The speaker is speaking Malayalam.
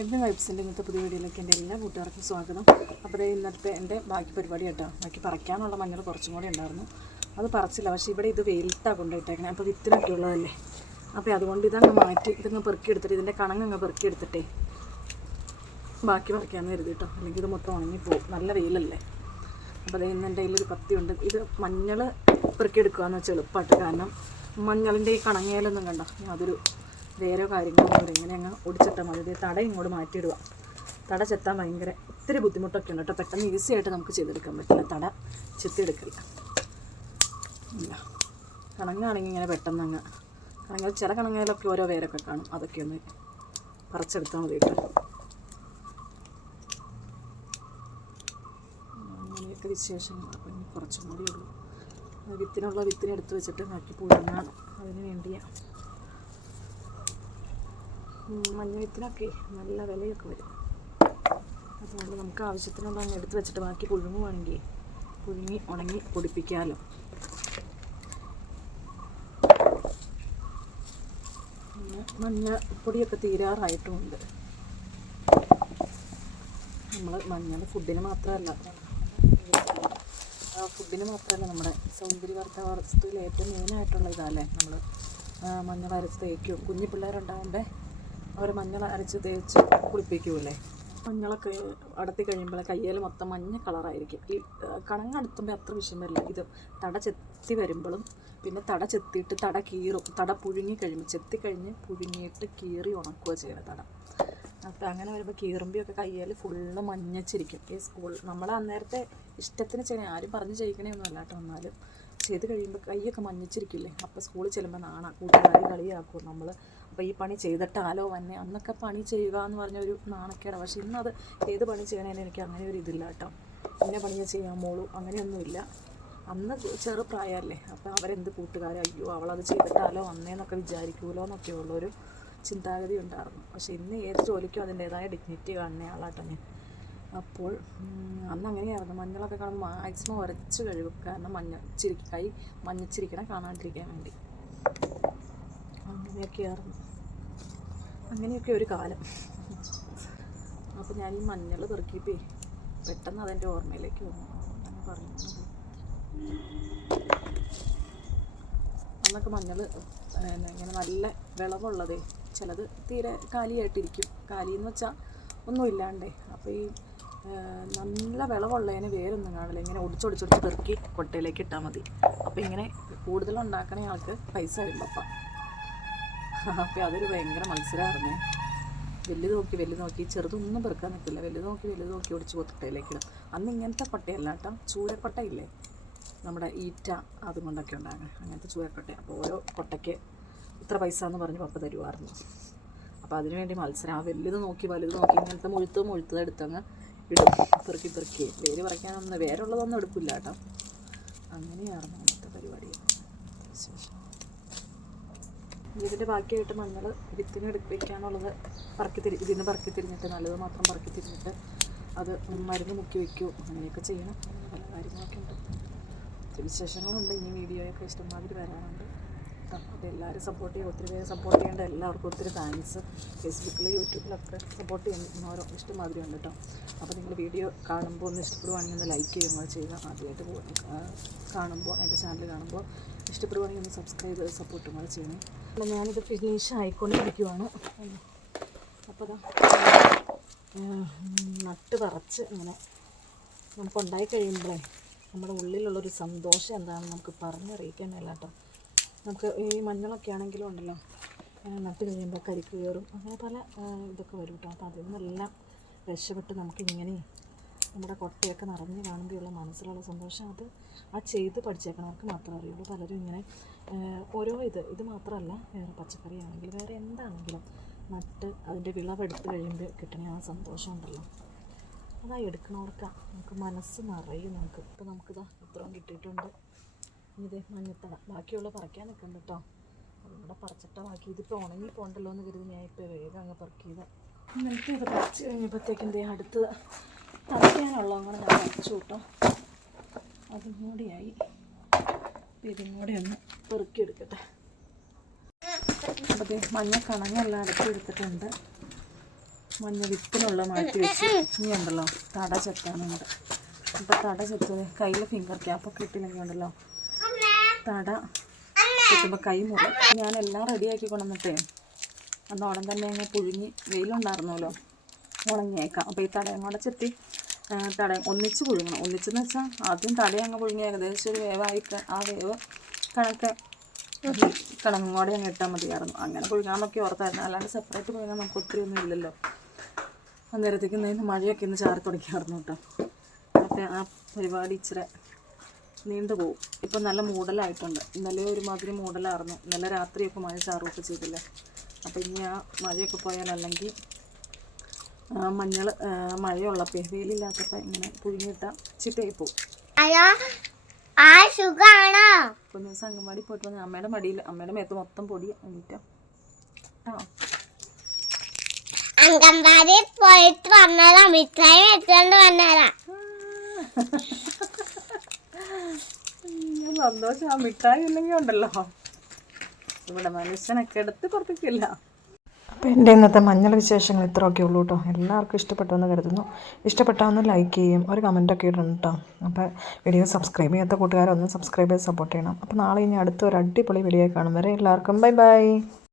എൻ്റെ വൈബ്സിൻ്റെ ഇന്നത്തെ പുതിയ വീഡിയോയിലേക്ക് എൻ്റെ എല്ലാ കൂട്ടുകാർക്കും സ്വാഗതം. അപ്പോൾ ഇന്നത്തെ എൻ്റെ ബാക്കി പരിപാടി കേട്ടോ. ബാക്കി പറിക്കാനുള്ള മഞ്ഞൾ കുറച്ചും കൂടി ഉണ്ടായിരുന്നു, അത് പറിച്ചില്ല. പക്ഷേ ഇവിടെ ഇത് വെയിലത്താണ് കൊണ്ടുപോയിട്ടേക്കണേ. അപ്പോൾ വിത്തിനൊക്കെ ഉള്ളതല്ലേ, അപ്പോൾ അതുകൊണ്ട് ഇതങ്ങ് മാറ്റി ഇതങ്ങ് പെറുക്കിയെടുത്തിട്ട് ഇതിൻ്റെ കണങ്ങ് പെറുക്കിയെടുത്തിട്ടേ ബാക്കി പറിക്കാമെന്ന് കരുതി കേട്ടോ. അല്ലെങ്കിൽ ഇത് മൊത്തം ഉണങ്ങിപ്പോവും, നല്ല വെയിലല്ലേ. അപ്പോൾ ഇന്ന് എൻ്റെ കയ്യിലൊരു കത്തിയുണ്ട്. ഇത് മഞ്ഞൾ പെറുക്കിയെടുക്കുകയെന്ന് വെച്ചാൽ എളുപ്പമായിട്ട്, കാരണം മഞ്ഞളിൻ്റെ ഈ കണങ്ങയിലൊന്നും കണ്ടോ അതൊരു വേറെ കാര്യങ്ങളൊന്നും ഇങ്ങനെ അങ്ങ് ഒടിച്ചിട്ടാൽ മതി. തട ഇങ്ങോട്ട് മാറ്റിയിടുക. തട ചെത്താൻ ഭയങ്കര ഒത്തിരി ബുദ്ധിമുട്ടൊക്കെ ഉണ്ട് കേട്ടോ. പെട്ടെന്ന് ഈസി ആയിട്ട് നമുക്ക് ചെയ്തെടുക്കാൻ പറ്റില്ല, തട ചെത്തിയെടുക്കില്ല. ഇല്ല, കണങ്ങാണെങ്കിൽ ഇങ്ങനെ പെട്ടെന്ന് അങ്ങ് കണങ്ങൽ, ചില കണങ്ങയിലൊക്കെ ഓരോ വേരൊക്കെ കാണും, അതൊക്കെ ഒന്ന് പറിച്ചെടുത്താൽ മതി കേട്ടോ. അങ്ങനെയൊക്കെ വിശേഷങ്ങളൊക്കെ ഇനി കുറച്ചും കൂടി ഉള്ളൂ. വിത്തിനെ എടുത്ത് വെച്ചിട്ട് ബാക്കി പുഴുങ്ങാണ്, അതിന് വേണ്ടിയാണ്. മഞ്ഞ വിത്തിനൊക്കെ നല്ല വിലയൊക്കെ വരും. അതുകൊണ്ട് നമുക്ക് ആവശ്യത്തിനുള്ള അങ്ങ് എടുത്ത് വെച്ചിട്ട് ബാക്കി പുഴുങ്ങുവാണെങ്കിൽ പുഴുങ്ങി ഉണങ്ങി പൊടിപ്പിക്കാമല്ലോ. മഞ്ഞപ്പൊടിയൊക്കെ തീരാറായിട്ടുമുണ്ട്. നമ്മൾ മഞ്ഞൾ ഫുഡിന് മാത്രമല്ല നമ്മുടെ സൗന്ദര്യവർദ്ധക വസ്തുവിൽ ഏറ്റവും മെയിനായിട്ടുള്ള ഇതല്ലേ. നമ്മൾ മഞ്ഞൾ അരച്ച് തേക്കും. കുഞ്ഞു പിള്ളേരുണ്ടാകുമ്പോൾ അവർ മഞ്ഞൾ അരച്ച് തേച്ച് കുളിപ്പിക്കൂല്ലേ. മഞ്ഞളൊക്കെ അടത്തി കഴിയുമ്പോൾ കയ്യിൽ മൊത്തം മഞ്ഞ കളറായിരിക്കും. ഈ കണങ്ങടുത്തുമ്പോൾ അത്ര വിഷയം വരില്ല. ഇത് തട ചെത്തി വരുമ്പോഴും പിന്നെ തട ചെത്തിയിട്ട് തട കീറും. തട പുഴുങ്ങി കഴിയുമ്പോൾ ചെത്തിക്കഴിഞ്ഞ് പുഴുങ്ങിയിട്ട് കീറി ഉണക്കുക ചെയ്യണം തട. അപ്പോൾ അങ്ങനെ വരുമ്പോൾ കീറുമ്പിയൊക്കെ കയ്യിൽ ഫുള്ള് മഞ്ഞച്ചിരിക്കും. ഈ നമ്മളെ അന്നേരത്തെ ഇഷ്ടത്തിന് ചെയ്യണേ, ആരും പറഞ്ഞ് ചെയ്യിക്കണേയൊന്നും അല്ല കേട്ടോ. എന്നാലും ചെയ്ത് കഴിയുമ്പോൾ കൈയൊക്കെ മഞ്ഞച്ചിരിക്കില്ലേ. അപ്പോൾ സ്കൂളിൽ ചെല്ലുമ്പോൾ കൂട്ടുകാരി കളിയാക്കും നമ്മൾ. അപ്പോൾ ഈ പണി ചെയ്തിട്ടാലോ വന്നെ. അന്നൊക്കെ പണി ചെയ്യുക എന്ന് പറഞ്ഞൊരു നാണക്കേടാണ്. പക്ഷേ ഇന്നത് ഏത് പണി ചെയ്യണേന്ന് എനിക്ക് അങ്ങനെ ഒരു ഇതില്ല കേട്ടോ. ഇന്ന പണിയെ ചെയ്യാൻ മോളൂ അങ്ങനെയൊന്നുമില്ല. അന്ന് ചെറുപ്രായമല്ലേ, അപ്പോൾ അവരെന്ത് കൂട്ടുകാരെ, അയ്യോ അവളത് ചെയ്തിട്ടാലോ വന്നേന്നൊക്കെ വിചാരിക്കുമല്ലോ എന്നൊക്കെ ഉള്ളൊരു ചിന്താഗതി ഉണ്ടായിരുന്നു. പക്ഷേ ഇന്ന് ഏത് ജോലിക്കും അതിൻ്റേതായ ഡിഗ്നിറ്റി കാണുന്ന ആളാട്ടോ ഞാൻ. അപ്പോൾ അന്ന് അങ്ങനെയായിരുന്നു. മഞ്ഞളൊക്കെ കാണുമ്പോൾ മാക്സിമം ഉരച്ച് കഴുകും, കാരണം കൈ മഞ്ഞച്ചിരിക്കണം കാണാണ്ടിരിക്കാൻ വേണ്ടി. അങ്ങനെയൊക്കെ ഒരു കാലം. അപ്പോൾ ഞാൻ ഈ മഞ്ഞൾ പെറുക്കിയപ്പോൾ പെട്ടെന്ന് അതെൻ്റെ ഓർമ്മയിലേക്ക് വന്നു. അങ്ങനെ പറഞ്ഞു, അന്നൊക്കെ മഞ്ഞൾ ഇങ്ങനെ നല്ല വിളവുള്ളതേ, ചിലത് തീരെ കാലിയായിട്ടിരിക്കും. കാലിയെന്ന് വെച്ചാൽ ഒന്നുമില്ലാണ്ടേ. അപ്പോൾ ഈ നല്ല വിളവുള്ളതിന് വേരൊന്നും കാണില്ല. ഇങ്ങനെ ഒടിച്ചൊടിച്ച് പെറുക്കി കൊട്ടയിലേക്ക് ഇട്ടാൽ മതി. അപ്പോൾ ഇങ്ങനെ കൂടുതലുണ്ടാക്കണ ആൾക്ക് പൈസ വരുമ്പോൾ അപ്പോൾ അതൊരു ഭയങ്കര മത്സരമായിരുന്നേ. വലുത് നോക്കി ചെറുതൊന്നും പെറുക്കാൻ നിൽക്കില്ല. വലുത് നോക്കി ഒടിച്ച് കൊട്ടയിലേക്ക് ഇടും. അന്ന് ഇങ്ങനത്തെ കൊട്ടയല്ല കേട്ടോ, ചൂരക്കൊട്ടയില്ലേ നമ്മുടെ ഈറ്റ, അതുകൊണ്ടൊക്കെ ഉണ്ടാകും അങ്ങനത്തെ ചൂരക്കൊട്ട. അപ്പോൾ ഓരോ കൊട്ടയ്ക്ക് ഇത്ര പൈസ എന്ന് പറഞ്ഞ് പപ്പ തരുമായിരുന്നു. അപ്പോൾ അതിനുവേണ്ടി മത്സരം. ആ വലുത് നോക്കി ഇങ്ങനത്തെ മുഴുത്തത് എടുത്തങ്ങ് ഇടും, പെറുക്കി. വേര് പറിക്കാനൊന്നും വേരുള്ളതൊന്നും എടുക്കില്ല കേട്ടോ. അങ്ങനെയായിരുന്നു അങ്ങനത്തെ പരിപാടി. ഇതിൻ്റെ ബാക്കിയായിട്ട് മഞ്ഞൾ വിത്തിന് വയ്ക്കാനുള്ളത് ഇതിന് പറക്കി തിരിഞ്ഞിട്ട് നല്ലത് മാത്രം പറക്കി തിരിഞ്ഞിട്ട് അത് മരുന്ന് മുക്കി വയ്ക്കും. അങ്ങനെയൊക്കെ ചെയ്യണം. പല കാര്യങ്ങളൊക്കെ ഉണ്ട്. വിശേഷങ്ങളുണ്ട്. ഇനി വീഡിയോയൊക്കെ ഇഷ്ടംമാതിരി വരാനുണ്ട്. അപ്പോൾ എല്ലാവരും സപ്പോർട്ട് ചെയ്യുക. ഒത്തിരി പേര് സപ്പോർട്ട് ചെയ്യേണ്ട എല്ലാവർക്കും ഒത്തിരി താങ്ക്സ്. ഫേസ്ബുക്കിൽ യൂട്യൂബിലൊക്കെ സപ്പോർട്ട് ചെയ്യുന്നവരോ ഇഷ്ടംമാതിരി ഉണ്ട് കേട്ടോ. അപ്പോൾ നിങ്ങൾ വീഡിയോ കാണുമ്പോൾ ഒന്ന് ഇഷ്ടപ്പെടുവാണെങ്കിൽ ഒന്ന് ലൈക്ക് ചെയ്യുക ചെയ്യുക. ആദ്യമായിട്ട് കാണുമ്പോൾ എൻ്റെ ചാനൽ കാണുമ്പോൾ ഇഷ്ടപ്പെടുവാണെങ്കിൽ ഒന്ന് സബ്സ്ക്രൈബ് ചെയ്ത് സപ്പോർട്ടും കൂടെ ചെയ്യണേ. അപ്പോൾ ഞാനിത് ഫിനിഷ് ആയിക്കൊണ്ടിരിക്കുവാണ്. അപ്പോൾ നട്ട് പറിച്ച് ഇങ്ങനെ നമുക്കുണ്ടായി കഴിയുമ്പോഴേ നമ്മുടെ ഉള്ളിലുള്ളൊരു സന്തോഷം എന്താണെന്ന് നമുക്ക് പറഞ്ഞറിയിക്കാൻ മേല കേട്ടോ. നമുക്ക് ഈ മഞ്ഞളൊക്കെ ആണെങ്കിലും ഉണ്ടല്ലോ, നട്ട് കഴിയുമ്പോൾ കരിക്ക് കയറും, അങ്ങനെ പല ഇതൊക്കെ വരും കേട്ടോ. അപ്പോൾ അതിൽ നിന്നെല്ലാം രക്ഷപ്പെട്ട് നമുക്കിങ്ങനെ നമ്മുടെ കൊട്ടയൊക്കെ നിറഞ്ഞ് കാണുമ്പോഴുള്ള മനസ്സിലുള്ള സന്തോഷം, അത് ആ ചെയ്ത് പഠിച്ചേക്കണവർക്ക് മാത്രമേ അറിയുള്ളൂ. പലരും ഇങ്ങനെ ഓരോ ഇത് മാത്രമല്ല, വേറെ പച്ചക്കറി ആണെങ്കിലും വേറെ എന്താണെങ്കിലും നട്ട് അതിൻ്റെ വിളവെടുത്ത് കഴിയുമ്പോൾ കിട്ടണ ആ സന്തോഷം ഉണ്ടല്ലോ, അതാ എടുക്കണവർക്കാണ് നമുക്ക് മനസ്സ് നിറയും. ഇപ്പോൾ നമുക്കിതാ ഇത്രയും കിട്ടിയിട്ടുണ്ട്. ഇതേ മഞ്ഞത്തട ബാക്കിയുള്ള പറിക്കാൻ നിൽക്കുന്നുണ്ട് കേട്ടോ. അതുകൂടെ പറിച്ചിട്ടാൽ ബാക്കി ഇതിപ്പോൾ ഉണങ്ങി പോകണ്ടല്ലോ എന്ന് കരുതി ഞാൻ ഇപ്പോൾ വേഗം അങ്ങ് പറിക്കിയത്. എന്നിട്ട് ഇത് പറിച്ച് കഴിഞ്ഞപ്പോഴത്തേക്കും അടുത്ത് തറയ്ക്കാനുള്ളത് അങ്ങനെ ഞാൻ പറിച്ചു കേട്ടോ. അതും കൂടിയായി. ഇതും കൂടി ഒന്ന് പെറുക്കിയെടുക്കട്ടെ. അപ്പോൾ മഞ്ഞ കണങ്ങെല്ലാം അടച്ചെടുത്തിട്ടുണ്ട്. മഞ്ഞ വിത്തിനുള്ള മാറ്റി വെച്ച് ഇനി ഉണ്ടല്ലോ തട ചെത്താനുണ്ട്. അപ്പോൾ തട ചെത്തത് കയ്യിൽ ഫിംഗർ ക്യാപ്പൊക്കെ ഇട്ടില്ലെങ്കിൽ ഉണ്ടല്ലോ തട ചെത്തുമ്പോൾ കൈ മുറി. ഞാനെല്ലാം റെഡിയാക്കി കൊണ്ടുവന്നിട്ടേ അന്നോളം തന്നെ അങ്ങ് പുഴുങ്ങി വെയിലുണ്ടായിരുന്നല്ലോ ഉണങ്ങിയേക്കാം. അപ്പോൾ ഈ തടയും കൂടെ ചെത്തി തടയും ഒന്നിച്ച് പുഴുങ്ങണം. ഒന്നിച്ചെന്ന് വെച്ചാൽ ആദ്യം തടയും അങ്ങ് പുഴുങ്ങി ഏകദേശം ഒരു വേവായി ആ വേവ് കണക്ക് കിടങ്ങും കൂടെ അങ്ങ് ഇട്ടാൽ മതിയായിരുന്നു. അങ്ങനെ പുഴുങ്ങാമെന്നൊക്കെ ഓർത്തായിരുന്നു. അല്ലാണ്ട് സെപ്പറേറ്റ് പുഴുങ്ങാൻ നമുക്ക് ഒത്തിരി ഒന്നും ഇല്ലല്ലോ. അന്നേരത്തേക്ക് മഴയൊക്കെ ഇന്ന് ചാറി തുടങ്ങിയായിരുന്നു കേട്ടോ. അപ്പോൾ ആ പരിപാടി ഇച്ചിരി നീണ്ടുപോകും. ഇപ്പം നല്ല മൂടലായിട്ടുണ്ട്. ഇന്നലെ ഒരുമാതിരി മൂടലായിരുന്നു. ഇന്നലെ രാത്രിയൊക്കെ മഴ ചാറുമൊക്കെ ചെയ്തില്ലേ. അപ്പോൾ ഇനി ആ മഴയൊക്കെ പോയാൽ അല്ലെങ്കിൽ മഞ്ഞൾ മഴയുള്ളപ്പോൾ വെയിലില്ലാത്തപ്പോൾ ഇങ്ങനെ പുഴുങ്ങിയിട്ടാൽ ചിട്ടയായി പോകും. കുഞ്ഞു ദിവസം അംഗൻവാടി പോയിട്ട് വന്ന് അമ്മയുടെ മടിയിൽ അമ്മയുടെ മേത്ത് മൊത്തം പൊടി എന്നിട്ടോ അംഗൻവാടി പോയിട്ട് വന്നാലാ മിഠായി വെച്ചോണ്ട് വന്നാലാ സന്തോഷം. ആ മിഠായി ഇല്ലെങ്കിൽ ഉണ്ടല്ലോ ഇവിടെ മനുഷ്യനൊക്കെ എടുത്ത് പുറത്തേക്കില്ല. അപ്പോൾ എൻ്റെ ഇന്നത്തെ മഞ്ഞൾ വിശേഷങ്ങൾ ഇത്രയൊക്കെ ഉള്ളൂ കേട്ടോ. എല്ലാവർക്കും ഇഷ്ടപ്പെട്ടെന്ന് കരുതുന്നു. ഇഷ്ടപ്പെട്ടാൽ ലൈക്ക് ചെയ്യും, ഒരു കമൻറ്റൊക്കെ ഇടണം കേട്ടോ. അപ്പോൾ വീഡിയോ സബ്സ്ക്രൈബ് ചെയ്യാത്ത കൂട്ടുകാരൊന്ന് സബ്സ്ക്രൈബ് ചെയ്ത് സപ്പോർട്ട് ചെയ്യണം. അപ്പോൾ നാളെ ഇനി അടുത്തൊരു അടിപൊളി വീഡിയോ കാണും വരെ എല്ലാവർക്കും ബൈ ബൈ.